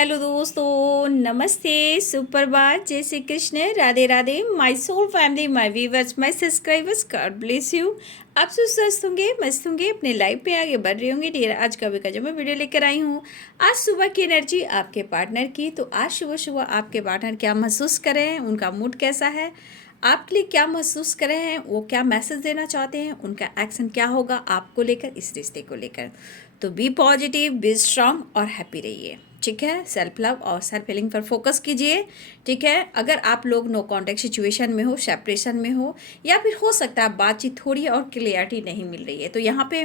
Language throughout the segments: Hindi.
हेलो दोस्तों, नमस्ते, सुप्रभात, जय Shri Krishna, Radhe Radhe, my soul family, my viewers, my subscribers, God bless you. आप सब स्वस्थ होंगे, मस्त होंगे, अपने लाइफ पे आगे बढ़ रहे होंगे। डियर, आज का जो मैं वीडियो लेकर आई हूँ, आज सुबह की एनर्जी आपके पार्टनर की। तो आज सुबह सुबह आपके पार्टनर क्या महसूस कर रहे हैं, उनका मूड कैसा है, आपके लिए क्या महसूस कर रहे हैं, वो क्या मैसेज देना चाहते हैं, उनका एक्शन क्या होगा आपको लेकर, इस रिश्ते को लेकर। तो बी पॉजिटिव, बी स्ट्रांग और हैप्पी रहिए, ठीक है। सेल्फ लव और सेल्फ हीलिंग पर फोकस कीजिए, ठीक है। अगर आप लोग नो कॉन्टैक्ट सिचुएशन में हो, सेपरेशन में हो, या फिर हो सकता है बातचीत थोड़ी और क्लियरिटी नहीं मिल रही है, तो यहाँ पे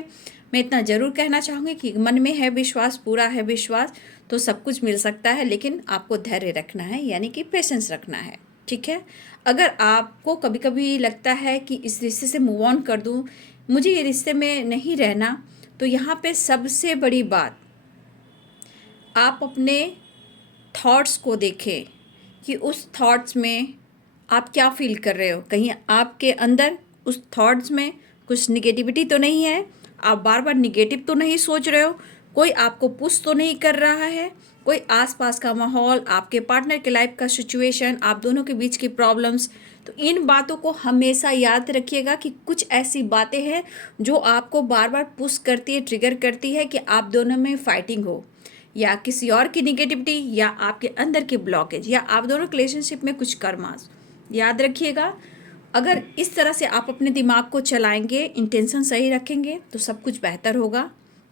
मैं इतना ज़रूर कहना चाहूँगी कि मन में है विश्वास, पूरा है विश्वास, तो सब कुछ मिल सकता है। लेकिन आपको धैर्य रखना है, यानी कि पेशेंस रखना है, ठीक है। अगर आपको कभी कभी लगता है कि इस रिश्ते से मूव ऑन कर दूँ, मुझे ये रिश्ते में नहीं रहना, तो यहाँ पे सबसे बड़ी बात, आप अपने थॉट्स को देखें कि उस थॉट्स में आप क्या फील कर रहे हो। कहीं आपके अंदर उस थॉट्स में कुछ निगेटिविटी तो नहीं है, आप बार बार निगेटिव तो नहीं सोच रहे हो, कोई आपको पुश तो नहीं कर रहा है, कोई आसपास का माहौल, आपके पार्टनर के लाइफ का सिचुएशन, आप दोनों के बीच की प्रॉब्लम्स। तो इन बातों को हमेशा याद रखिएगा कि कुछ ऐसी बातें हैं जो आपको बार बार पुश करती है, ट्रिगर करती है कि आप दोनों में फाइटिंग हो, या किसी और की निगेटिविटी, या आपके अंदर की ब्लॉकेज, या आप दोनों रिलेशनशिप में कुछ कर्मास। याद रखिएगा, अगर इस तरह से आप अपने दिमाग को चलाएंगे, इंटेंशन सही रखेंगे, तो सब कुछ बेहतर होगा,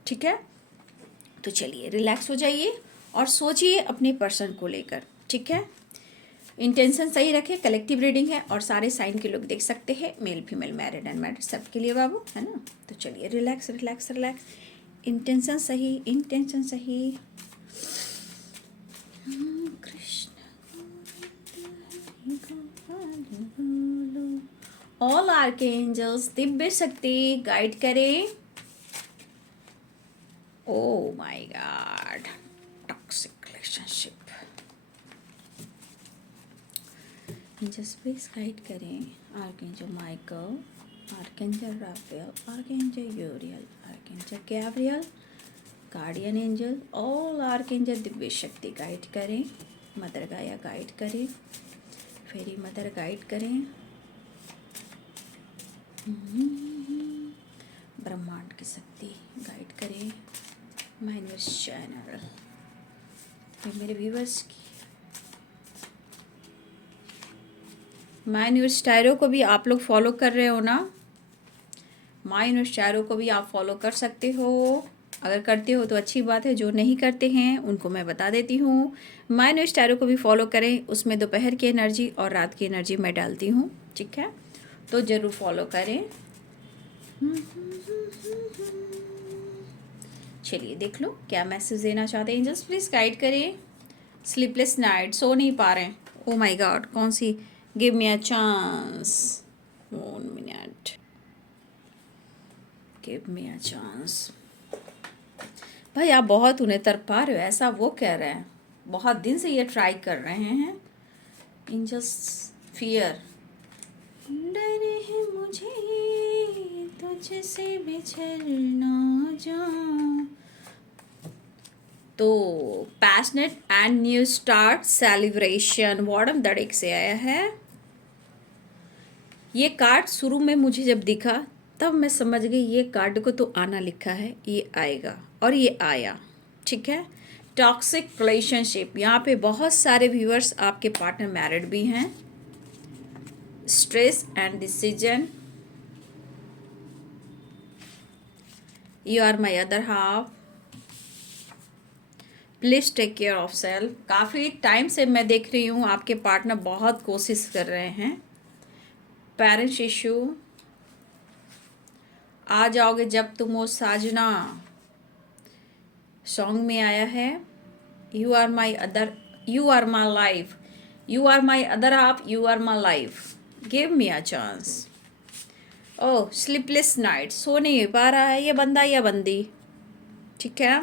ठीक है। तो चलिए रिलैक्स हो जाइए और सोचिए अपने पर्सन को लेकर, ठीक है। इंटेंशन सही रखें। कलेक्टिव रीडिंग है और सारे साइन के लोग देख सकते हैं, मेल फीमेल, मैरिड अनमैरिड, सबके लिए बाबू, है ना। तो चलिए रिलैक्स रिलैक्स रिलैक्स, इंटेंशन सही, इंटेंशन सही। ऑल आर्कएंजल्स दिव्य शक्ति गाइड करें। Oh my God, toxic relationship, angels please guide करें। Archangel Michael, archangel Raphael, archangel Uriel, archangel Gabriel, guardian angel, all archangel दिव्य शक्ति गाइड करें। मदर गाया गाइड करें, फेरी मदर गाइड करें, ब्रह्मांड की शक्ति गाइड करें। माय यूनिवर्स चैनल, ये मेरे व्यूवर्स की, माय यूनिवर्स टैरो को भी आप लोग फॉलो कर रहे हो ना। माय यूनिवर्स टैरो को भी आप फॉलो कर सकते हो, अगर करते हो तो अच्छी बात है, जो नहीं करते हैं उनको मैं बता देती हूँ। माय यूनिवर्स टैरो को भी फॉलो करें, उसमें दोपहर की एनर्जी और रात की एनर्जी मैं डालती हूँ, ठीक है। तो ज़रूर फॉलो करें। चलिए देख लो क्या मैसेज देना चाहते हैं एंजल्स, प्लीज़ गाइड करें। स्लीपलेस नाइट, सो नहीं पा रहे हैं, ओ माय गॉड, कौन सी, give me a chance, 1 minute, give me a chance. भाई आप बहुत उन्हें तरपा रहे हो, ऐसा वो कह रहे हैं, बहुत दिन से ये ट्राई कर रहे हैं। एंजल्स फियर, डर है मुझे तुझसे बिछड़ना जाऊं। तो passionate and new start celebration, bottom दड़ेक से आया है। ये कार्ड शुरू में मुझे जब दिखा तब मैं समझ गई ये कार्ड को तो आना लिखा है, ये आएगा, और ये आया, ठीक है। टॉक्सिक रिलेशनशिप, यहाँ पे बहुत सारे व्यूअर्स आपके पार्टनर मैरिड भी हैं। Stress and decision, you are my other half, please take care of self. काफ़ी टाइम से मैं देख रही हूँ आपके पार्टनर बहुत कोशिश कर रहे हैं। पेरेंट्स इशू, आ जाओगे जब तुम वो साजना, सॉन्ग में आया है। You are my other, you are my life, you are my other half, you are my life, give me a chance. Oh, sleepless night, सो नहीं पा रहा है ये बंदा या बंदी, ठीक है।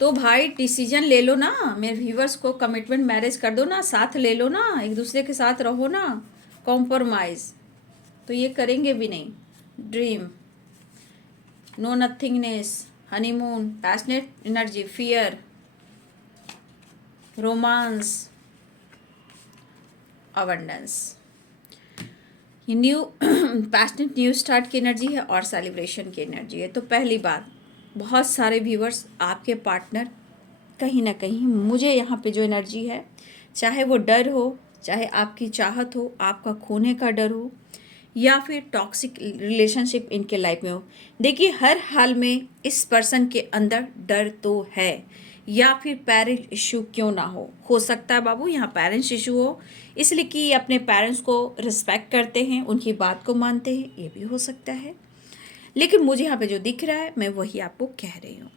तो भाई डिसीजन ले लो ना, मेरे व्यूवर्स को कमिटमेंट मैरिज कर दो ना, साथ ले लो ना, एक दूसरे के साथ रहो ना। कॉम्प्रोमाइज़ तो ये करेंगे भी नहीं। Dream, no nothingness, honeymoon, passionate energy, fear, romance, abundance. ये न्यू पैशनेट न्यू स्टार्ट की एनर्जी है और सेलिब्रेशन की एनर्जी है। तो पहली बात, बहुत सारे व्यूअर्स, आपके पार्टनर कहीं ना कहीं, मुझे यहाँ पे जो एनर्जी है, चाहे वो डर हो, चाहे आपकी चाहत हो, आपका खोने का डर हो, या फिर टॉक्सिक रिलेशनशिप इनके लाइफ में हो, देखिए हर हाल में इस पर्सन के अंदर डर तो है, या फिर पेरेंट इशू क्यों ना हो सकता है बाबू यहाँ पेरेंट्स इशू हो, इसलिए कि ये अपने पेरेंट्स को रिस्पेक्ट करते हैं, उनकी बात को मानते हैं, ये भी हो सकता है। लेकिन मुझे यहाँ पे जो दिख रहा है मैं वही आपको कह रही हूँ।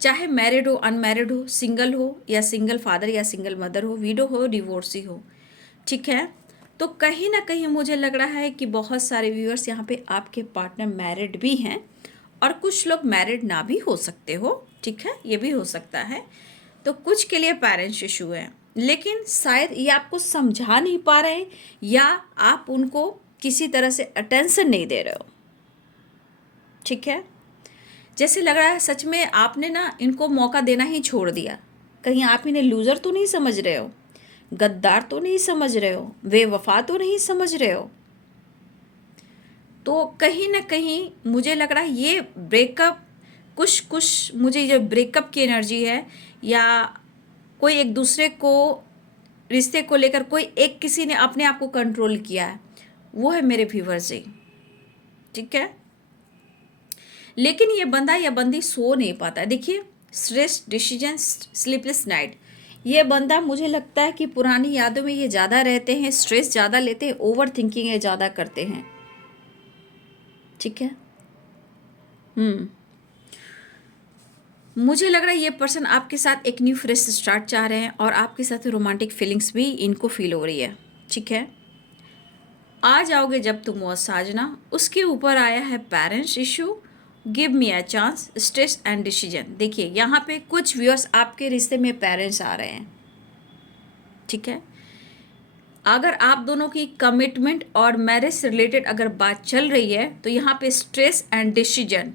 चाहे मैरिड हो, अनमैरिड हो, सिंगल हो या सिंगल फादर या सिंगल मदर हो, विडो हो, डिवोर्सी हो, ठीक है, तो कहीं ना कहीं मुझे लग रहा है कि बहुत सारे व्यूअर्स यहाँ पे आपके पार्टनर मैरिड भी हैं और कुछ लोग मैरिड ना भी हो सकते हो, ठीक है, ये भी हो सकता है। तो कुछ के लिए पेरेंट्स इशू है, लेकिन शायद ये आपको समझा नहीं पा रहे हैं या आप उनको किसी तरह से अटेंशन नहीं दे रहे हो, ठीक है। जैसे लग रहा है सच में आपने ना इनको मौका देना ही छोड़ दिया। कहीं आप इन्हें लूज़र तो नहीं समझ रहे हो, गद्दार तो नहीं समझ रहे हो, बेवफा तो नहीं समझ रहे हो। तो कहीं ना कहीं मुझे लग रहा है ये ब्रेकअप, कुछ मुझे जो ब्रेकअप की एनर्जी है, या कोई एक दूसरे को, रिश्ते को लेकर कोई एक किसी ने अपने आप को कंट्रोल किया है, वो है मेरे व्यूअर से, ठीक है। लेकिन ये बंदा या बंदी सो नहीं पाता है। देखिए, स्ट्रेस, डिसीजन, स्लीपलेस नाइट, ये बंदा मुझे लगता है कि पुरानी यादों में ये ज़्यादा रहते हैं, स्ट्रेस ज़्यादा लेते हैं, ओवर थिंकिंग ये ज़्यादा करते हैं, ठीक है। मुझे लग रहा है ये पर्सन आपके साथ एक न्यू फ्रेश स्टार्ट चाह रहे हैं और आपके साथ रोमांटिक फीलिंग्स भी इनको फील हो रही है, ठीक है। आ जाओगे जब तुम वो साजना, उसके ऊपर आया है parents issue, give me a chance, stress and decision. देखिए यहाँ पे कुछ व्यूअर्स आपके रिश्ते में पेरेंट्स आ रहे हैं, ठीक है। अगर आप दोनों की कमिटमेंट और मैरिज से रिलेटेड अगर बात चल रही है तो यहाँ पे स्ट्रेस एंड डिसीजन,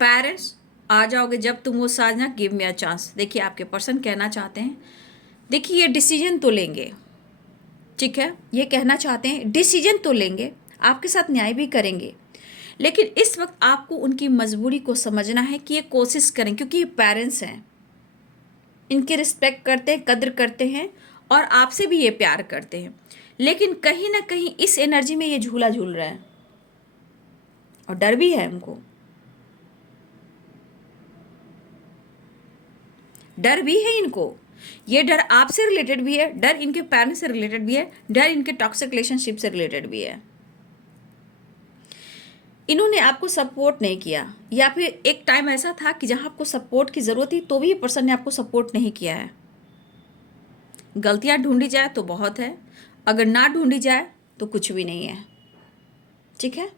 पेरेंट्स, आ जाओगे जब तुम वो साजना, गिव मी अ चांस। देखिए आपके पर्सन कहना चाहते हैं, देखिए ये डिसीजन तो लेंगे, ठीक है, ये कहना चाहते हैं डिसीजन तो लेंगे, आपके साथ न्याय भी करेंगे, लेकिन इस वक्त आपको उनकी मजबूरी को समझना है कि ये कोशिश करें, क्योंकि ये पेरेंट्स हैं, इनके रिस्पेक्ट करते हैं, कद्र करते हैं और आपसे भी ये प्यार करते हैं। लेकिन कहीं ना कहीं इस एनर्जी में ये झूला झूल रहा है और डर भी है उनको, डर भी है इनको। ये डर आपसे रिलेटेड भी है, डर इनके पेरेंट्स से रिलेटेड भी है, डर इनके टॉक्सिक रिलेशनशिप से रिलेटेड भी है। इन्होंने आपको सपोर्ट नहीं किया, या फिर एक टाइम ऐसा था कि जहां आपको सपोर्ट की ज़रूरत थी तो भी ये पर्सन ने आपको सपोर्ट नहीं किया है। गलतियां ढूंढी जाए तो बहुत है, अगर ना ढूंढी जाए तो कुछ भी नहीं है, ठीक है।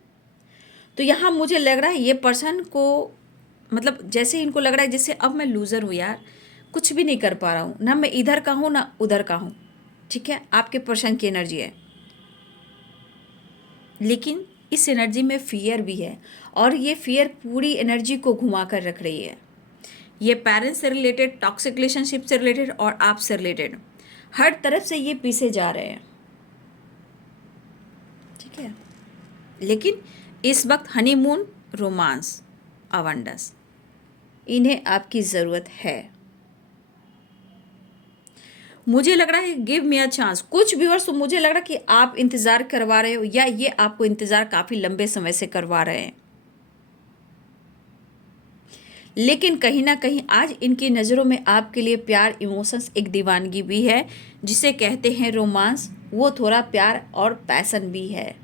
तो यहाँ मुझे लग रहा है ये पर्सन को, मतलब जैसे इनको लग रहा है जैसे अब मैं लूज़र हूँ यार, कुछ भी नहीं कर पा रहा हूँ, ना मैं इधर का हूँ ना उधर का हूँ, ठीक है, आपके पर्सन की एनर्जी है। लेकिन इस एनर्जी में फियर भी है और ये फियर पूरी एनर्जी को घुमा कर रख रही है। ये पेरेंट्स से रिलेटेड, टॉक्सिक रिलेशनशिप से रिलेटेड और आप से रिलेटेड, हर तरफ से ये पीछे जा रहे हैं, ठीक है। लेकिन इस वक्त हनीमून, रोमांस, अबंडेंस, इन्हें आपकी ज़रूरत है। मुझे लग रहा है गिव मी अ चांस, कुछ व्यूअर्स तो मुझे लग रहा है कि आप इंतज़ार करवा रहे हो या ये आपको इंतज़ार काफ़ी लंबे समय से करवा रहे हैं। लेकिन कहीं ना कहीं आज इनकी नज़रों में आपके लिए प्यार, इमोशंस, एक दीवानगी भी है, जिसे कहते हैं रोमांस, वो थोड़ा प्यार और पैसन भी है।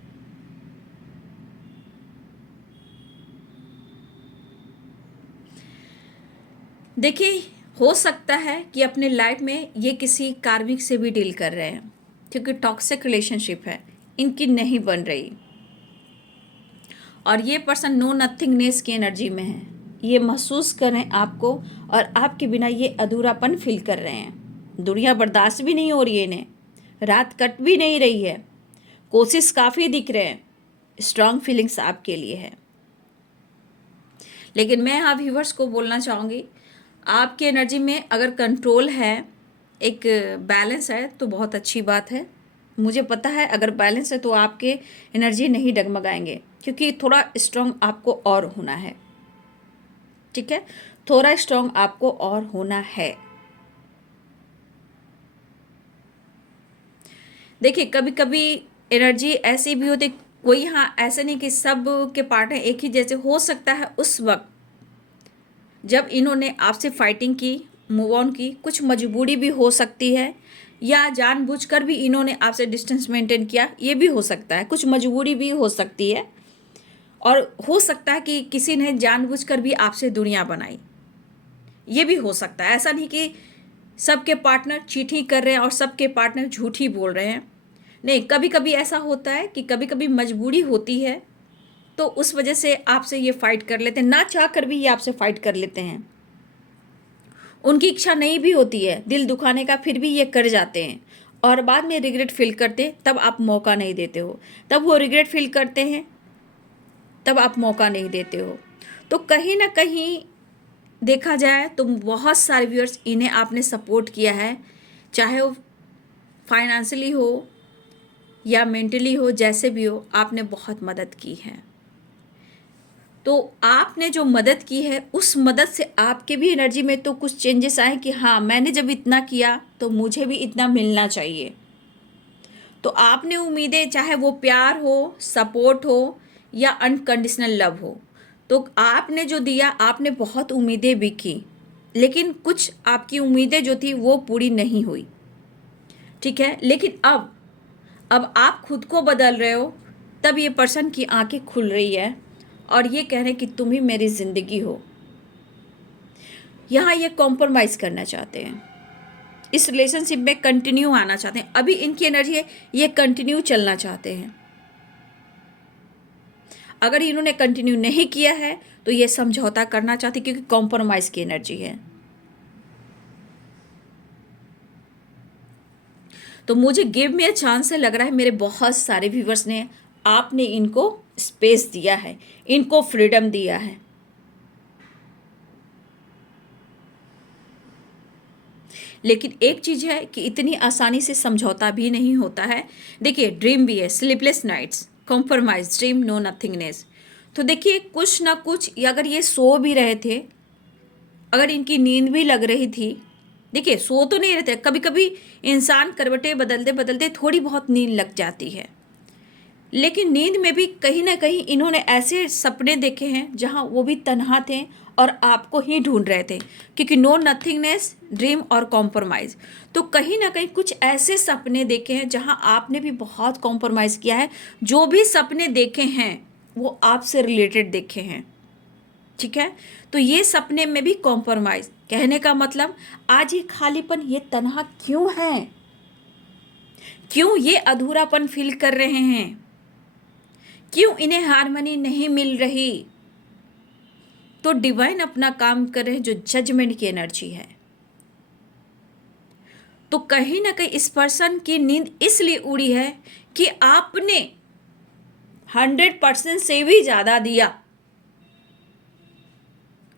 देखिए, हो सकता है कि अपने लाइफ में ये किसी कार्मिक से भी डील कर रहे हैं, क्योंकि टॉक्सिक रिलेशनशिप है, इनकी नहीं बन रही और ये पर्सन नो नथिंगनेस की एनर्जी में है। ये महसूस कर रहे हैं आपको और आपके बिना ये अधूरापन फील कर रहे हैं। दुनिया बर्दाश्त भी नहीं हो रही है इन्हें, रात कट भी नहीं रही है, कोशिश काफ़ी दिख रहे हैं, स्ट्रॉन्ग फीलिंग्स आपके लिए है। लेकिन मैं यहाँ व्यूवर्स को बोलना चाहूँगी, आपकी एनर्जी में अगर कंट्रोल है, एक बैलेंस है, तो बहुत अच्छी बात है। मुझे पता है अगर बैलेंस है तो आपके एनर्जी नहीं डगमगाएंगे, क्योंकि थोड़ा स्ट्रांग आपको और होना है। ठीक है, थोड़ा स्ट्रांग आपको और होना है। देखिए, कभी कभी एनर्जी ऐसी भी होती, कोई, हाँ, ऐसा नहीं कि सब के पार्टनर एक ही जैसे हो सकता है। उस वक्त जब इन्होंने आपसे फाइटिंग की, मूव ऑन की, कुछ मजबूरी भी हो सकती है, या जानबूझकर भी इन्होंने आपसे डिस्टेंस मेंटेन किया, ये भी हो सकता है। कुछ मजबूरी भी हो सकती है, और हो सकता है कि किसी ने जानबूझकर भी आपसे दुनिया बनाई, ये भी हो सकता है। ऐसा नहीं कि सबके पार्टनर चीटिंग कर रहे हैं और सबके पार्टनर झूठ ही बोल रहे हैं। नहीं, कभी कभी ऐसा होता है कि कभी कभी मजबूरी होती है, तो उस वजह से आपसे ये फाइट कर लेते हैं, ना चाह कर भी ये आपसे फाइट कर लेते हैं। उनकी इच्छा नहीं भी होती है दिल दुखाने का, फिर भी ये कर जाते हैं, और बाद में रिग्रेट फील करते हैं, तब आप मौका नहीं देते हो। तब वो रिग्रेट फील करते हैं, तब आप मौका नहीं देते हो। तो कहीं ना कहीं देखा जाए तो बहुत सारे व्यूअर्स, इन्हें आपने सपोर्ट किया है, चाहे वो फाइनेंशियली हो या मेंटली हो, जैसे भी हो, आपने बहुत मदद की है। तो आपने जो मदद की है, उस मदद से आपके भी एनर्जी में तो कुछ चेंजेस आए कि हाँ, मैंने जब इतना किया तो मुझे भी इतना मिलना चाहिए। तो आपने उम्मीदें, चाहे वो प्यार हो, सपोर्ट हो, या अनकंडीशनल लव हो, तो आपने जो दिया, आपने बहुत उम्मीदें भी की, लेकिन कुछ आपकी उम्मीदें जो थी वो पूरी नहीं हुई। ठीक है, लेकिन अब आप खुद को बदल रहे हो, तब ये पर्सन की आंखें खुल रही है और ये कह रहे हैं कि तुम ही मेरी ज़िंदगी हो। यहाँ ये कॉम्प्रोमाइज़ करना चाहते हैं, इस रिलेशनशिप में कंटिन्यू आना चाहते हैं। अभी इनकी एनर्जी है, ये कंटिन्यू चलना चाहते हैं। अगर इन्होंने कंटिन्यू नहीं किया है तो ये समझौता करना चाहते, क्योंकि कॉम्प्रोमाइज़ की एनर्जी है। तो मुझे गिव मी अ चांस से लग रहा है, मेरे बहुत सारे व्यूवर्स ने, आपने इनको स्पेस दिया है, इनको फ्रीडम दिया है। लेकिन एक चीज़ है कि इतनी आसानी से समझौता भी नहीं होता है। देखिए, ड्रीम भी है, sleepless nights, compromise, dream, no nothingness. तो देखिए, कुछ ना कुछ, अगर ये सो भी रहे थे, अगर इनकी नींद भी लग रही थी, देखिए, सो तो नहीं रहते, कभी कभी इंसान करवटें बदलते बदलते थोड़ी बहुत नींद लग जाती है, लेकिन नींद में भी कहीं ना कहीं इन्होंने ऐसे सपने देखे हैं जहां वो भी तन्हा थे और आपको ही ढूंढ रहे थे, क्योंकि नो नथिंगनेस, ड्रीम और कॉम्प्रोमाइज़। तो कहीं ना कहीं कुछ ऐसे सपने देखे हैं जहां आपने भी बहुत कॉम्प्रोमाइज़ किया है। जो भी सपने देखे हैं वो आपसे रिलेटेड देखे हैं। ठीक है, तो ये सपने में भी कॉम्प्रोमाइज़, कहने का मतलब, आज ये खालीपन, ये तन्हा क्यों है, क्यों ये अधूरापन फील कर रहे हैं, क्यों इन्हें हार्मनी नहीं मिल रही। तो डिवाइन अपना काम कर रहे हैं, जो जजमेंट की एनर्जी है। तो कहीं ना कहीं इस पर्सन की नींद इसलिए उड़ी है कि आपने 100% से भी ज़्यादा दिया,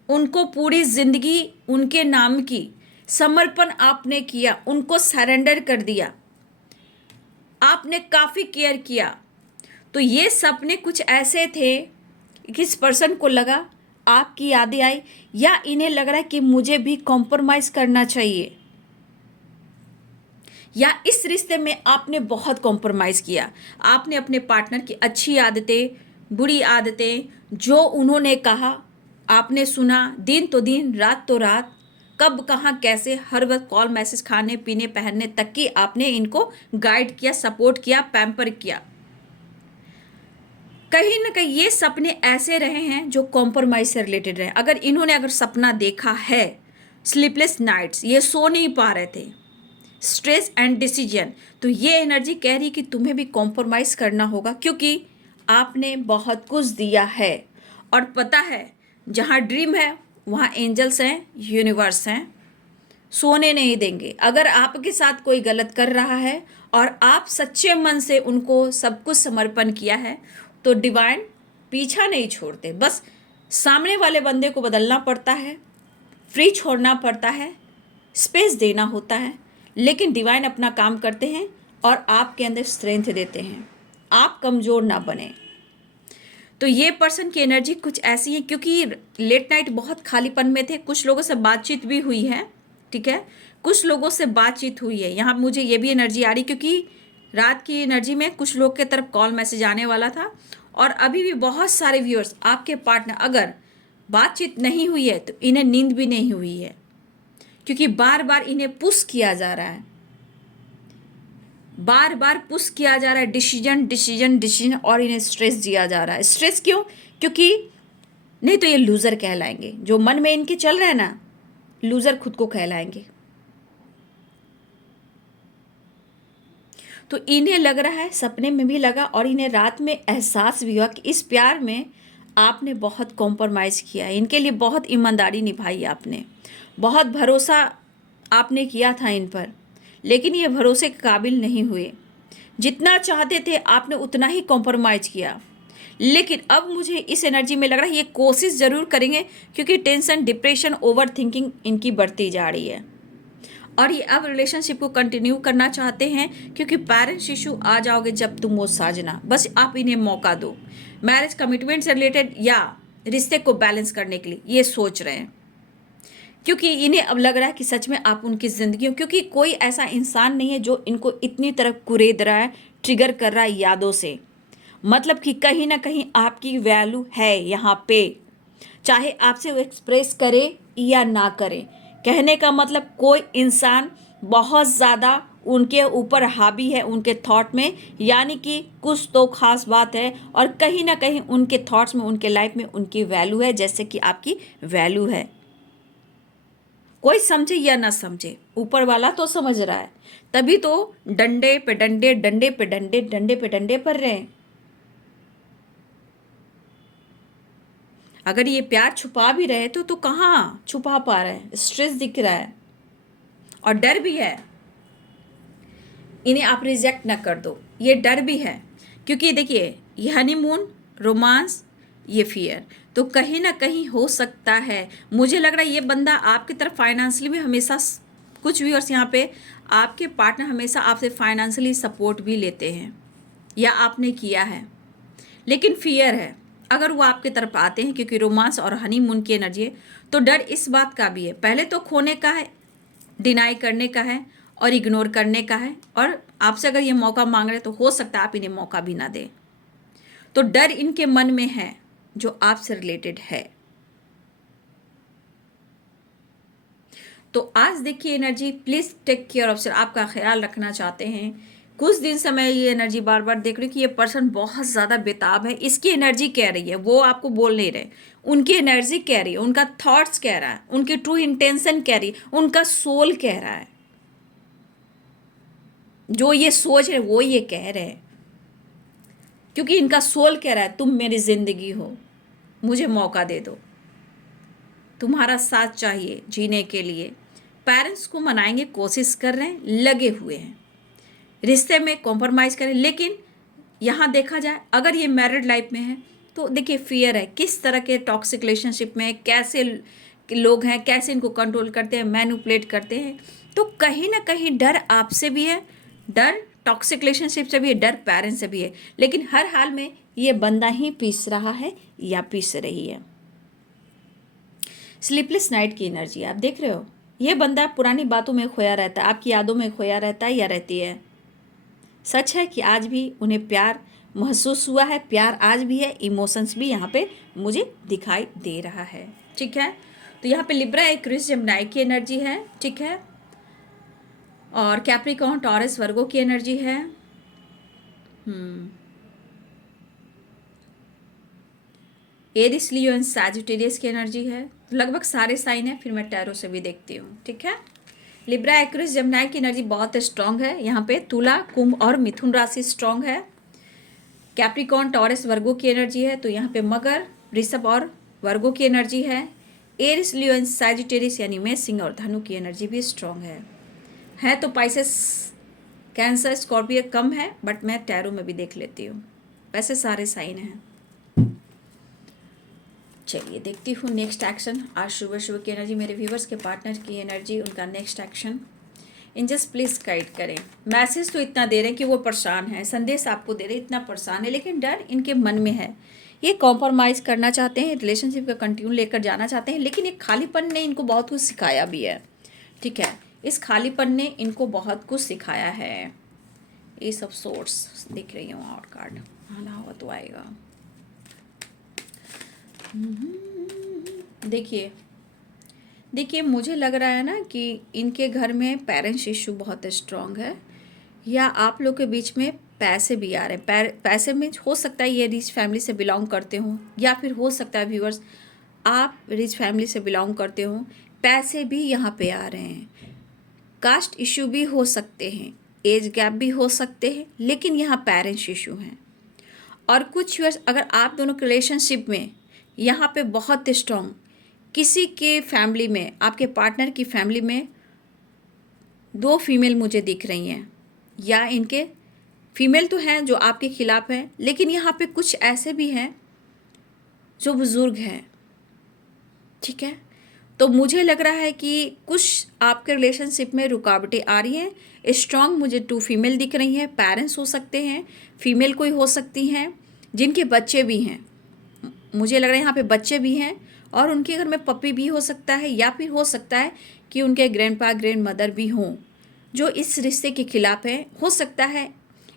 उनको पूरी जिंदगी उनके नाम की समर्पण आपने किया, उनको सरेंडर कर दिया, आपने काफ़ी केयर किया। तो ये सपने कुछ ऐसे थे कि इस पर्सन को लगा, आपकी यादें आई, या इन्हें लग रहा है कि मुझे भी कॉम्प्रोमाइज़ करना चाहिए, या इस रिश्ते में आपने बहुत कॉम्प्रोमाइज़ किया। आपने अपने पार्टनर की अच्छी आदतें, बुरी आदतें, जो उन्होंने कहा आपने सुना, दिन तो दिन, रात तो रात, कब कहाँ कैसे, हर वक्त कॉल मैसेज, खाने पीने पहनने तक की आपने इनको गाइड किया, सपोर्ट किया, पैम्पर किया। कहीं ना कहीं ये सपने ऐसे रहे हैं जो कॉम्प्रोमाइज से रिलेटेड रहे। अगर सपना देखा है, स्लीपलेस नाइट्स, ये सो नहीं पा रहे थे, स्ट्रेस एंड डिसीजन, तो ये एनर्जी कह रही कि तुम्हें भी कॉम्प्रोमाइज़ करना होगा, क्योंकि आपने बहुत कुछ दिया है। और पता है, जहाँ ड्रीम है वहाँ एंजल्स हैं, यूनिवर्स हैं, सोने नहीं देंगे। अगर आपके साथ कोई गलत कर रहा है और आप सच्चे मन से उनको सब कुछ समर्पण किया है, तो डिवाइन पीछा नहीं छोड़ते, बस सामने वाले बंदे को बदलना पड़ता है, फ्री छोड़ना पड़ता है, स्पेस देना होता है, लेकिन डिवाइन अपना काम करते हैं और आपके अंदर स्ट्रेंथ देते हैं, आप कमज़ोर ना बने। तो ये पर्सन की एनर्जी कुछ ऐसी है, क्योंकि लेट नाइट बहुत खालीपन में थे, कुछ लोगों से बातचीत भी हुई है, ठीक है, कुछ लोगों से बातचीत हुई है। यहाँ मुझे ये भी एनर्जी आ रही, क्योंकि रात की एनर्जी में कुछ लोग के तरफ कॉल मैसेज आने वाला था, और अभी भी बहुत सारे व्यूअर्स, आपके पार्टनर अगर बातचीत नहीं हुई है तो इन्हें नींद भी नहीं हुई है, क्योंकि बार बार इन्हें पुश किया जा रहा है, बार बार पुश किया जा रहा है, डिसीजन डिसीजन डिसीजन, और इन्हें स्ट्रेस दिया जा रहा है। स्ट्रेस क्यों? क्योंकि नहीं तो ये लूज़र कहलाएंगे, जो मन में इनके चल रहा है ना, लूज़र खुद को कहलाएंगे। तो इन्हें लग रहा है, सपने में भी लगा और इन्हें रात में एहसास भी हुआ कि इस प्यार में आपने बहुत कॉम्प्रोमाइज़ किया है, इनके लिए बहुत ईमानदारी निभाई आपने, बहुत भरोसा आपने किया था इन पर, लेकिन ये भरोसे के काबिल नहीं हुए। जितना चाहते थे आपने उतना ही कॉम्प्रोमाइज़ किया। लेकिन अब मुझे इस एनर्जी में लग रहा है ये कोशिश ज़रूर करेंगे, क्योंकि टेंशन, डिप्रेशन, ओवर थिंकिंग इनकी बढ़ती जा रही है, और ये अब रिलेशनशिप को कंटिन्यू करना चाहते हैं, क्योंकि पेरेंट्स इशू आ जाओगे जब तुम वो साजना, बस आप इन्हें मौका दो। मैरिज कमिटमेंट से रिलेटेड या रिश्ते को बैलेंस करने के लिए ये सोच रहे हैं, क्योंकि इन्हें अब लग रहा है कि सच में आप उनकी ज़िंदगी हो, क्योंकि कोई ऐसा इंसान नहीं है जो इनको इतनी तरफ कुरेद रहा है, ट्रिगर कर रहा है यादों से। मतलब कि कहीं ना कहीं आपकी वैल्यू है यहाँ पे, चाहे आपसे वो एक्सप्रेस करे या ना करे। कहने का मतलब कोई इंसान बहुत ज़्यादा उनके ऊपर हावी है, उनके थॉट में, यानी कि कुछ तो खास बात है, और कहीं ना कहीं उनके थॉट्स में, उनके लाइफ में उनकी वैल्यू है, जैसे कि आपकी वैल्यू है। कोई समझे या ना समझे, ऊपर वाला तो समझ रहा है, तभी तो डंडे पे डंडे, डंडे पे डंडे, डंडे पे डंडे पड़ रहे हैं। अगर ये प्यार छुपा भी रहे तो कहाँ छुपा पा रहे हैं, स्ट्रेस दिख रहा है और डर भी है, इन्हें आप रिजेक्ट ना कर दो, ये डर भी है। क्योंकि देखिए, ये हनीमून, रोमांस, ये फियर, तो कहीं ना कहीं हो सकता है, मुझे लग रहा है ये बंदा आपकी तरफ फाइनेंशियली भी हमेशा, कुछ व्यूअर्स यहाँ पे, आपके पार्टनर हमेशा आपसे फाइनेंशियली सपोर्ट भी लेते हैं या आपने किया है, लेकिन फियर है अगर वो आपकी तरफ आते हैं, क्योंकि रोमांस और हनीमून की एनर्जी है। तो डर इस बात का भी है, पहले तो खोने का है, डिनाई करने का है और इग्नोर करने का है, और आपसे अगर ये मौका मांग रहे तो हो सकता है आप इन्हें मौका भी ना दें। तो डर इनके मन में है जो आपसे रिलेटेड है। तो आज देखिए energy, please take care of self, आपका ख्याल रखना चाहते हैं। कुछ दिन से मैं ये एनर्जी बार बार देख रही हूँ कि ये पर्सन बहुत ज़्यादा बेताब है, इसकी एनर्जी कह रही है, वो आपको बोल नहीं रहे, उनकी एनर्जी कह रही है, उनका थॉट्स कह रहा है, उनकी ट्रू इंटेंशन कह रही है, उनका सोल कह रहा है, जो ये सोच रहे वो ये कह रहे हैं, क्योंकि इनका सोल कह रहा है तुम मेरी ज़िंदगी हो, मुझे मौका दे दो, तुम्हारा साथ चाहिए जीने के लिए। पेरेंट्स को मनाएंगे, कोशिश कर रहे हैं, लगे हुए हैं, रिश्ते में कॉम्प्रोमाइज़ करें। लेकिन यहाँ देखा जाए, अगर ये मैरिड लाइफ में है तो देखिए फियर है, किस तरह के टॉक्सिक रिलेशनशिप में कैसे लोग हैं, कैसे इनको कंट्रोल करते हैं, मैनिपुलेट करते हैं। तो कहीं ना कहीं डर आपसे भी है, डर टॉक्सिक रिलेशनशिप से भी है, डर पेरेंट्स से भी है, लेकिन हर हाल में ये बंदा ही पीस रहा है या पीस रही है। स्लीपलेस नाइट की एनर्जी आप देख रहे हो, ये बंदा पुरानी बातों में खोया रहता है, आपकी यादों में खोया रहता है या रहती है। सच है कि आज भी उन्हें प्यार महसूस हुआ है, प्यार आज भी है, इमोशंस भी यहाँ पे मुझे दिखाई दे रहा है, ठीक है। तो यहाँ पे लिब्रा, एक्वेरियस, जेमिनी की एनर्जी है, ठीक है, और कैप्रिकॉर्न, टॉरस, वर्गो की एनर्जी है। एरिस, लियो एंड सैजिटेरियस की एनर्जी है। तो लगभग सारे साइन है, फिर मैं टैरो से भी देखती हूँ, ठीक है। लिब्रा, एक्वेरियस, जेमिनी की एनर्जी बहुत स्ट्रांग है यहाँ पे। तुला, कुंभ और मिथुन राशि स्ट्रांग है। कैप्रिकॉर्न, टॉरस, वर्गो की एनर्जी है। तो यहाँ पे मगर, वृषभ और वर्गो की एनर्जी है। एरिस, लियो एंड सैजिटेरियस यानी मेष, सिंह और धनु की एनर्जी भी स्ट्रांग है। तो पाइसेस, कैंसर, स्कॉर्पियो कम है, बट मैं टैरो में भी देख लेती हूँ, वैसे सारे साइन हैं। चलिए देखती हूँ नेक्स्ट एक्शन। आज सुबह सुबह की एनर्जी, मेरे व्यूवर्स के पार्टनर की एनर्जी, उनका next action angels please guide करें। मैसेज तो इतना दे रहे हैं कि वो परेशान है, संदेश आपको दे रहे हैं इतना परेशान है, लेकिन डर इनके मन में है। ये कॉम्प्रोमाइज़ करना चाहते हैं, रिलेशनशिप का कंटिन्यू लेकर जाना चाहते हैं, लेकिन एक खालीपन ने इनको बहुत कुछ सिखाया भी है। ठीक है, इस खालीपन ने इनको बहुत कुछ सिखाया है। ये सब सोर्स दिख रही हूँ, आउट कार्ड आना होगा तो आएगा। देखिए मुझे लग रहा है ना कि इनके घर में पेरेंट्स इशू बहुत स्ट्रांग है, या आप लोग के बीच में पैसे भी आ रहे हैं। पैसे में हो सकता है ये रिच फैमिली से बिलोंग करते हों, या फिर हो सकता है व्यूअर्स आप रिच फैमिली से बिलोंग करते हों। पैसे भी यहाँ पे आ रहे हैं। कास्ट इशू भी हो सकते हैं, एज गैप भी हो सकते हैं, लेकिन यहाँ पेरेंट्स इशू हैं। और कुछ व्यूअर्स अगर आप दोनों के रिलेशनशिप में यहाँ पे बहुत स्ट्रॉन्ग, किसी के फैमिली में, आपके पार्टनर की फैमिली में 2 फीमेल मुझे दिख रही हैं, या इनके फीमेल तो हैं जो आपके खिलाफ हैं, लेकिन यहाँ पे कुछ ऐसे भी हैं जो बुज़ुर्ग हैं। ठीक है, तो मुझे लग रहा है कि कुछ आपके रिलेशनशिप में रुकावटें आ रही हैं। स्ट्रॉन्ग मुझे 2 फीमेल दिख रही हैं। पेरेंट्स हो सकते हैं, फीमेल कोई हो सकती हैं, जिनके बच्चे भी हैं। मुझे लग रहा है यहाँ पे बच्चे भी हैं, और उनके घर में पपी भी हो सकता है, या फिर हो सकता है कि उनके ग्रैंडपा ग्रैंड मदर भी हों जो इस रिश्ते के खिलाफ हैं। हो सकता है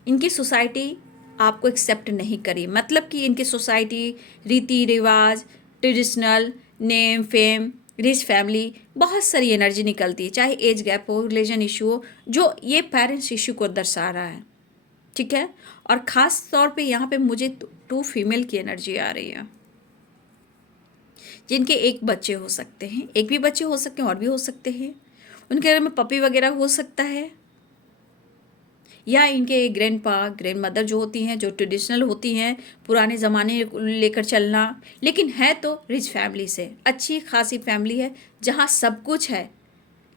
इनकी सोसाइटी आपको एक्सेप्ट नहीं करी, मतलब कि इनकी सोसाइटी रीति रिवाज, traditional, name fame, rich family, बहुत सारी एनर्जी निकलती है, चाहे एज गैप हो, रिलीजन इशू हो, जो ये पेरेंट्स इशू को दर्शा रहा है। ठीक है, और ख़ास तौर पे यहाँ पे मुझे 2 फीमेल की एनर्जी आ रही है, जिनके एक बच्चे हो सकते हैं, एक भी बच्चे हो सकते हैं और भी हो सकते हैं। उनके घर में पपी वगैरह हो सकता है, या इनके ग्रैंडपा ग्रैंड मदर जो होती हैं, जो ट्रेडिशनल होती हैं, पुराने ज़माने लेकर चलना, लेकिन है तो रिच फैमिली से, अच्छी खासी फैमिली है जहाँ सब कुछ है,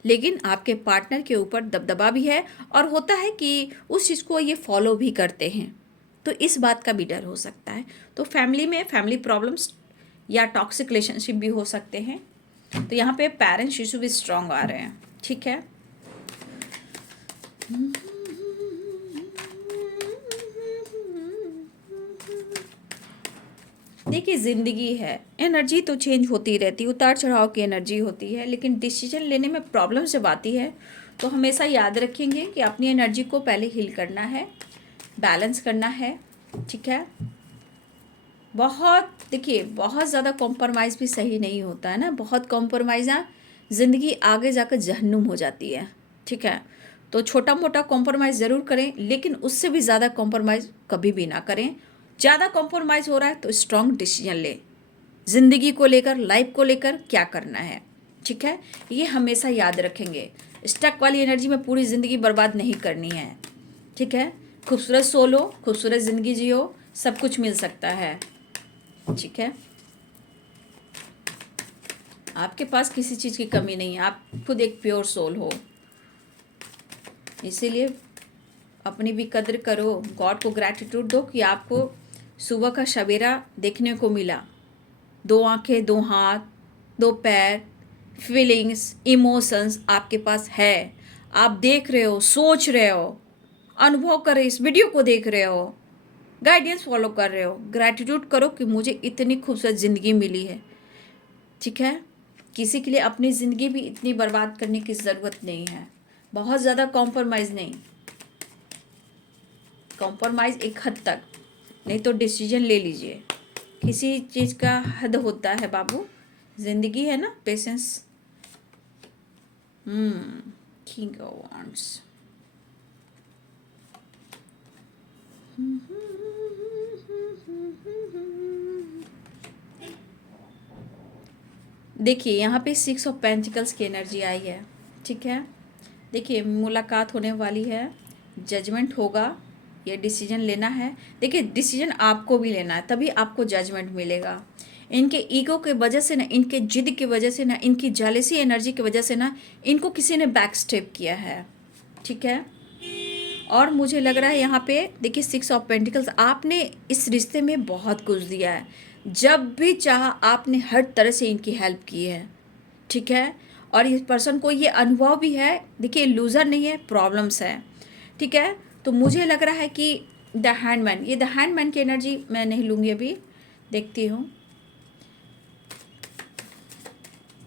लेकिन आपके पार्टनर के ऊपर दबदबा भी है, और होता है कि उस चीज़ को ये फॉलो भी करते हैं, तो इस बात का भी डर हो सकता है। तो फैमिली में फैमिली प्रॉब्लम्स या टॉक्सिक रिलेशनशिप भी हो सकते हैं। तो यहाँ पे पेरेंट्स इशू भी स्ट्रांग आ रहे हैं। ठीक है, देखिए ज़िंदगी है, एनर्जी तो चेंज होती रहती है, उतार चढ़ाव की एनर्जी होती है, लेकिन डिसीजन लेने में प्रॉब्लम जब आती है तो हमेशा याद रखेंगे कि अपनी एनर्जी को पहले हील करना है, बैलेंस करना है। ठीक है, देखिए बहुत ज़्यादा कॉम्प्रोमाइज़ भी सही नहीं होता है ना, बहुत कॉम्प्रोमाइज़ ना ज़िंदगी आगे जाकर जहन्नुम हो जाती है। ठीक है, तो छोटा मोटा कॉम्प्रोमाइज़ ज़रूर करें, लेकिन उससे भी ज़्यादा कॉम्प्रोमाइज़ कभी भी ना करें। ज़्यादा कॉम्प्रोमाइज़ हो रहा है तो स्ट्रॉन्ग डिसीजन लें, ज़िंदगी को लेकर, लाइफ को लेकर क्या करना है। ठीक है, ये हमेशा याद रखेंगे। स्टक वाली एनर्जी में पूरी ज़िंदगी बर्बाद नहीं करनी है। ठीक है, खूबसूरत सोलो, खूबसूरत ज़िंदगी जियो, सब कुछ मिल सकता है। ठीक है, आपके पास किसी चीज़ की कमी नहीं है, आप खुद एक प्योर सोल हो, इसीलिए अपनी भी कद्र करो, गॉड को ग्रैटिट्यूड दो कि आपको सुबह का सवेरा देखने को मिला। 2 आंखें, 2 हाथ, 2 पैर, फीलिंग्स, इमोशंस आपके पास है, आप देख रहे हो, सोच रहे हो, अनुभव कर रहे, इस वीडियो को देख रहे हो, गाइडेंस फॉलो कर रहे हो। ग्रैटिट्यूड करो कि मुझे इतनी खूबसूरत ज़िंदगी मिली है। ठीक है, किसी के लिए अपनी ज़िंदगी भी इतनी बर्बाद करने की ज़रूरत नहीं है। बहुत ज़्यादा कॉम्प्रोमाइज़ नहीं, कॉम्प्रोमाइज़ एक हद तक, नहीं तो डिसीजन ले लीजिए। किसी चीज़ का हद होता है बाबू, ज़िंदगी है ना, पेशेंस। किंग ऑफ वांड्स, देखिए यहाँ पे 6 ऑफ पेंटिकल्स की एनर्जी आई है। ठीक है, देखिए मुलाकात होने वाली है, जजमेंट होगा, ये डिसीजन लेना है। देखिए डिसीजन आपको भी लेना है, तभी आपको जजमेंट मिलेगा। इनके ईगो के वजह से ना, इनके जिद की वजह से ना, इनकी जेलसी एनर्जी की वजह से ना, इनको किसी ने बैक स्टेप किया है। ठीक है, और मुझे लग रहा है यहाँ पे देखिए 6 ऑफ पेंटिकल्स, आपने इस रिश्ते में बहुत कुछ दिया है, जब भी चाहा आपने हर तरह से इनकी हेल्प की है, ठीक है। और इस पर्सन को ये अनुभव भी है, देखिए लूज़र नहीं है, प्रॉब्लम्स है, ठीक है। तो मुझे लग रहा है कि द हैंडमैन, ये द हैंडमैन की एनर्जी मैं नहीं लूँगी अभी, देखती हूँ।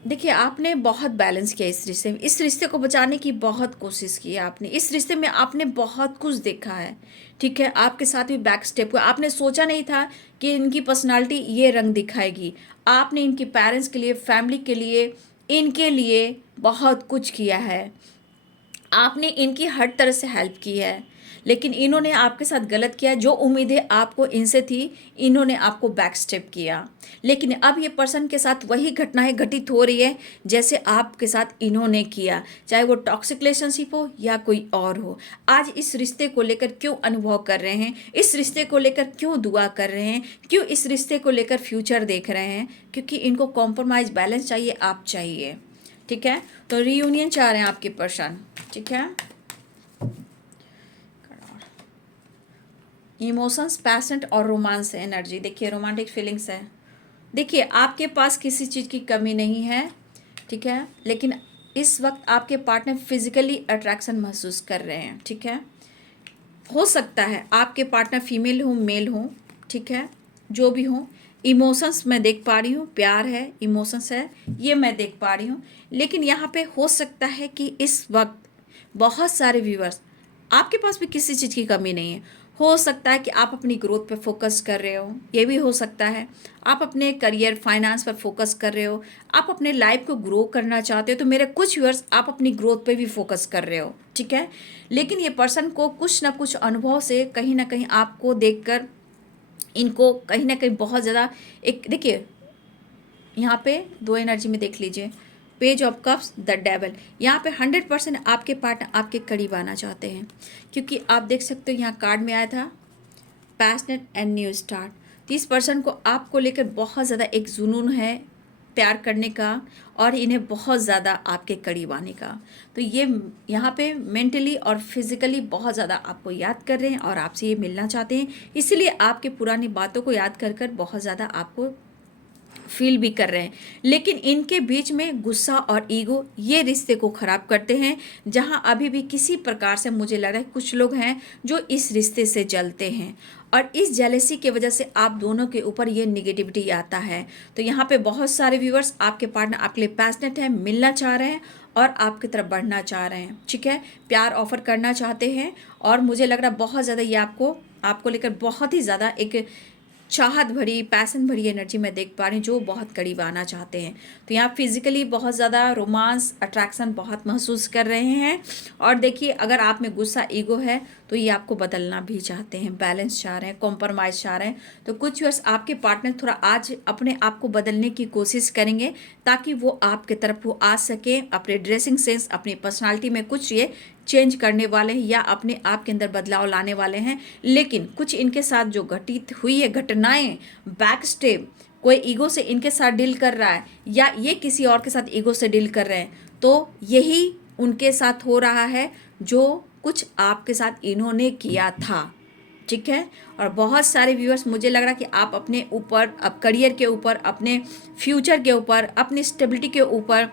देखिए आपने बहुत बैलेंस किया इस रिश्ते में, इस रिश्ते को बचाने की बहुत कोशिश की है आपने, इस रिश्ते में आपने बहुत कुछ देखा है, ठीक है। आपके साथ भी बैक स्टेप हुआ, आपने सोचा नहीं था कि इनकी पर्सनालिटी ये रंग दिखाएगी। आपने इनके पेरेंट्स के लिए, फैमिली के लिए, इनके लिए बहुत कुछ किया है, आपने इनकी हर तरह से हेल्प की है, लेकिन इन्होंने आपके साथ गलत किया। जो उम्मीदें आपको इनसे थी, इन्होंने आपको बैक स्टेप किया। लेकिन अब ये पर्सन के साथ वही घटनाएं घटित हो रही है जैसे आपके साथ इन्होंने किया, चाहे वो टॉक्सिक रिलेशनशिप हो या कोई और हो। आज इस रिश्ते को लेकर क्यों अनुभव कर रहे हैं, इस रिश्ते को लेकर क्यों दुआ कर रहे हैं, क्यों इस रिश्ते को लेकर फ्यूचर देख रहे हैं? क्योंकि इनको कॉम्प्रोमाइज बैलेंस चाहिए, आप चाहिए, ठीक है। तो रीयूनियन चाह रहे हैं आपके पर्सन, ठीक है। इमोशंस, पैशन और रोमांस एनर्जी, देखिए रोमांटिक फीलिंग्स है। देखिए आपके पास किसी चीज़ की कमी नहीं है, ठीक है, लेकिन इस वक्त आपके पार्टनर फिजिकली अट्रैक्शन महसूस कर रहे हैं, ठीक है। हो सकता है आपके पार्टनर फीमेल हो, मेल हो, ठीक है, जो भी हो। इमोशंस मैं देख पा रही हूँ, प्यार है, इमोशंस है, ये मैं देख पा रही हूँ। लेकिन यहाँ पे हो सकता है कि इस वक्त बहुत सारे व्यूअर्स, आपके पास भी किसी चीज़ की कमी नहीं है। हो सकता है कि आप अपनी ग्रोथ पे फोकस कर रहे हो, ये भी हो सकता है। आप अपने करियर, फाइनेंस पर फोकस कर रहे हो, आप अपने लाइफ को ग्रो करना चाहते हो। तो मेरे कुछ व्यूअर्स आप अपनी ग्रोथ पे भी फोकस कर रहे हो, ठीक है। लेकिन ये पर्सन को कुछ ना कुछ अनुभव से कहीं ना कहीं आपको देखकर इनको कहीं ना कहीं बहुत ज़्यादा, एक देखिए यहाँ पे दो एनर्जी में देख लीजिए, page of cups, the devil. यहाँ पे 100% आपके पार्टनर आपके करीब आना चाहते हैं, क्योंकि आप देख सकते हो यहाँ कार्ड में आया था पैशनेट एंड न्यू स्टार्ट। तो इस पर्सन को आपको लेकर बहुत ज़्यादा एक जुनून है प्यार करने का, और इन्हें बहुत ज़्यादा आपके करीब आने का। तो ये यहाँ पे मेंटली और फिजिकली बहुत ज़्यादा आपको याद कर रहे हैं और आपसे ये मिलना चाहते हैं, इसीलिए आपके पुरानी बातों को याद कर कर बहुत ज़्यादा आपको फील भी कर रहे हैं। लेकिन इनके बीच में गुस्सा और ईगो ये रिश्ते को ख़राब करते हैं, जहां अभी भी किसी प्रकार से मुझे लग रहा है कुछ लोग हैं जो इस रिश्ते से जलते हैं, और इस जेलेसी की वजह से आप दोनों के ऊपर ये निगेटिविटी आता है। तो यहाँ पे बहुत सारे व्यूअर्स, आपके पार्टनर आपके लिए पैशनेट है, मिलना चाह रहे हैं और आपकी तरफ बढ़ना चाह रहे हैं, ठीक है, प्यार ऑफर करना चाहते हैं। और मुझे लग रहा है बहुत ज़्यादा ये आपको लेकर बहुत ही ज़्यादा एक चाहत भरी, पैसन भरी एनर्जी मैं देख पा रही हूँ, जो बहुत करीब आना चाहते हैं। तो यहाँ फिजिकली बहुत ज़्यादा रोमांस, अट्रैक्शन बहुत महसूस कर रहे हैं। और देखिए अगर आप में गुस्सा, ईगो है तो ये आपको बदलना भी चाहते हैं, बैलेंस चाह रहे हैं, कॉम्प्रोमाइज़ चाह रहे हैं। तो कुछ व्यूअर्स आपके पार्टनर थोड़ा आज अपने आप को बदलने की कोशिश करेंगे, ताकि वो आपके तरफ वो आ सके। अपने ड्रेसिंग सेंस, अपनी पर्सनालिटी में कुछ ये चेंज करने वाले हैं या अपने आप के अंदर बदलाव लाने वाले हैं। लेकिन कुछ इनके साथ जो घटित हुई है घटनाएं, बैक स्टेप, कोई ईगो से इनके साथ डील कर रहा है या ये किसी और के साथ ईगो से डील कर रहे हैं, तो यही उनके साथ हो रहा है जो कुछ आपके साथ इन्होंने किया था, ठीक है। और बहुत सारे व्यूअर्स, मुझे लग रहा है कि आप अपने ऊपर, अब करियर के ऊपर, अपने फ्यूचर के ऊपर, अपनी स्टेबिलिटी के ऊपर,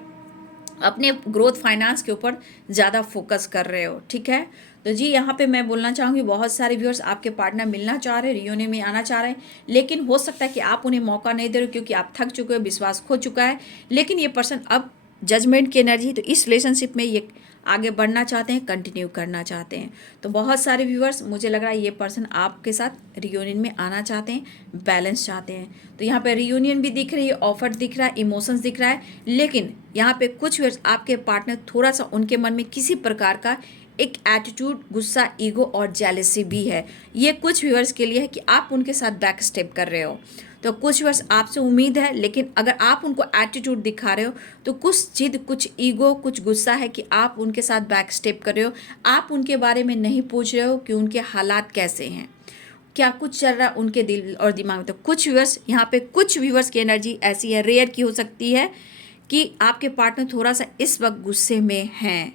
अपने ग्रोथ फाइनेंस के ऊपर ज़्यादा फोकस कर रहे हो, ठीक है। तो जी यहाँ पे मैं बोलना चाहूँगी, बहुत सारे व्यूअर्स आपके पार्टनर मिलना चाह रहे हैं, रियूनियन में आना चाह रहे हैं, लेकिन हो सकता है कि आप उन्हें मौका नहीं दे रहे हो, क्योंकि आप थक चुके हो, विश्वास खो चुका है। लेकिन ये पर्सन अब जजमेंट की एनर्जी, तो इस रिलेशनशिप में ये आगे बढ़ना चाहते हैं, कंटिन्यू करना चाहते हैं। तो बहुत सारे व्यूअर्स, मुझे लग रहा है ये पर्सन आपके साथ रियूनियन में आना चाहते हैं, बैलेंस चाहते हैं। तो यहाँ पे रियूनियन भी दिख रही है, ऑफर दिख रहा है, इमोशंस दिख रहा है। लेकिन यहाँ पे कुछ व्यूअर्स आपके पार्टनर, थोड़ा सा उनके मन में किसी प्रकार का एक एटीट्यूड, गुस्सा, ईगो और जेलसी भी है। ये कुछ व्यूअर्स के लिए है कि आप उनके साथ बैक स्टेप कर रहे हो। तो कुछ व्यूअर्स आपसे उम्मीद है, लेकिन अगर आप उनको एटीट्यूड दिखा रहे हो तो कुछ जिद, कुछ ईगो, कुछ गुस्सा है कि आप उनके साथ बैक स्टेप कर रहे हो। आप उनके बारे में नहीं पूछ रहे हो कि उनके हालात कैसे हैं, क्या कुछ चल रहा है उनके दिल और दिमाग में। तो कुछ व्यूअर्स, यहाँ पे कुछ व्यूअर्स की एनर्जी ऐसी है, रेयर की हो सकती है, कि आपके पार्टनर थोड़ा सा इस वक्त गुस्से में हैं,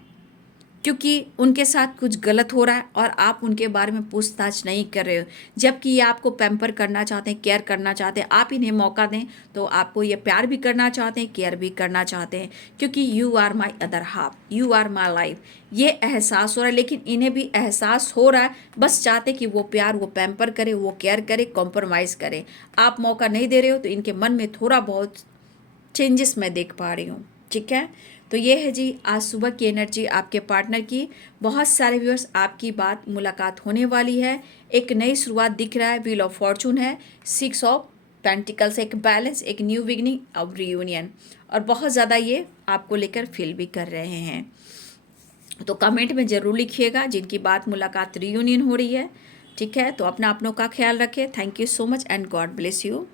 क्योंकि उनके साथ कुछ गलत हो रहा है और आप उनके बारे में पूछताछ नहीं कर रहे हो, जबकि ये आपको पैम्पर करना चाहते हैं, केयर करना चाहते हैं। आप इन्हें मौका दें तो आपको ये प्यार भी करना चाहते हैं, केयर भी करना चाहते हैं, क्योंकि you are my other half, you are my life. ये एहसास हो रहा है, लेकिन इन्हें भी एहसास हो रहा है, बस चाहते कि वो प्यार, वो पैम्पर करे, वो केयर करे, कॉम्प्रोमाइज़ करे। आप मौका नहीं दे रहे हो, तो इनके मन में थोड़ा बहुत चेंजेस मैं देख पा रही हूँ। ठीक है, तो ये है जी आज सुबह की एनर्जी आपके पार्टनर की। बहुत सारे व्यूअर्स, आपकी बात मुलाकात होने वाली है, एक नई शुरुआत दिख रहा है, व्हील ऑफ फॉर्चून है, 6 ऑफ पेंटिकल्स, एक बैलेंस, एक न्यू बिगनिंग, अब रियूनियन, और बहुत ज़्यादा ये आपको लेकर फील भी कर रहे हैं। तो कमेंट में ज़रूर लिखिएगा जिनकी बात मुलाकात रियूनियन हो रही है। ठीक है, तो अपना अपनों का ख्याल रखें। Thank you so much and God bless you.